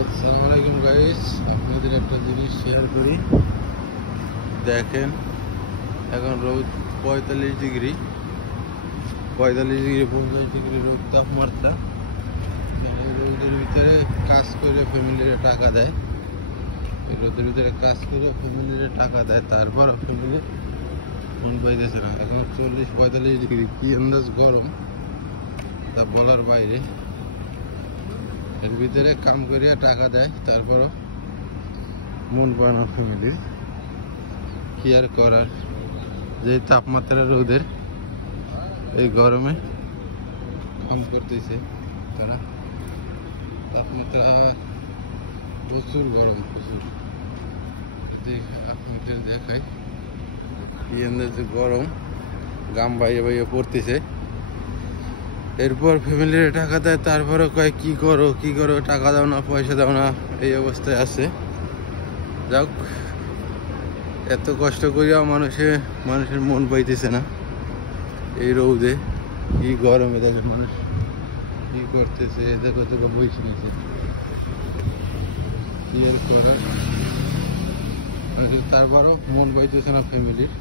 আসসালামু আলাইকুম গাইস, আপনাদের একটা জিনিস শেয়ার করি। দেখেন এখন রোদ 45 ডিগ্রি 50 ডিগ্রি রোদ, তাপমাত্রা। এই রোদের ভিতরে কাজ করে ফ্যামিলিরে টাকা দেয়, এই রোদের ভিতরে কাজ করে ফ্যামিলিরে টাকা দেয়, তারপর ফ্যামিলি মন পাইতেছে না। এখন 40-45 ডিগ্রি, কি আন্দাজ গরম তা বলার বাইরে। এর ভিতরে কাম করিয়া টাকা দেয়, তারপরও মন পায় না ফ্যামিলির। কি আর করার, যে তাপমাত্রা রোদের এই গরমে কাম করতেছে তারা। তাপমাত্রা প্রচুর গরম, প্রচুর। যদি আপনাদের দেখাই কি যে গরম, গাম বাইয়ে বাইয়ে পড়তেছে। এরপর ফ্যামিলির টাকা দেয়, তারপরে কয় কি করো, টাকা দাও না, পয়সা দাও না, এই অবস্থায় আছে। যাক, এত কষ্ট করিয়াও মানুষের মন পাইতেছে না এই রৌদে। কি গরমে দেখে মানুষ কি করতেছে, দেখো তো বসে নিয়েছে। কি আর করার, তারপরও মন পাইতেছে না ফ্যামিলির।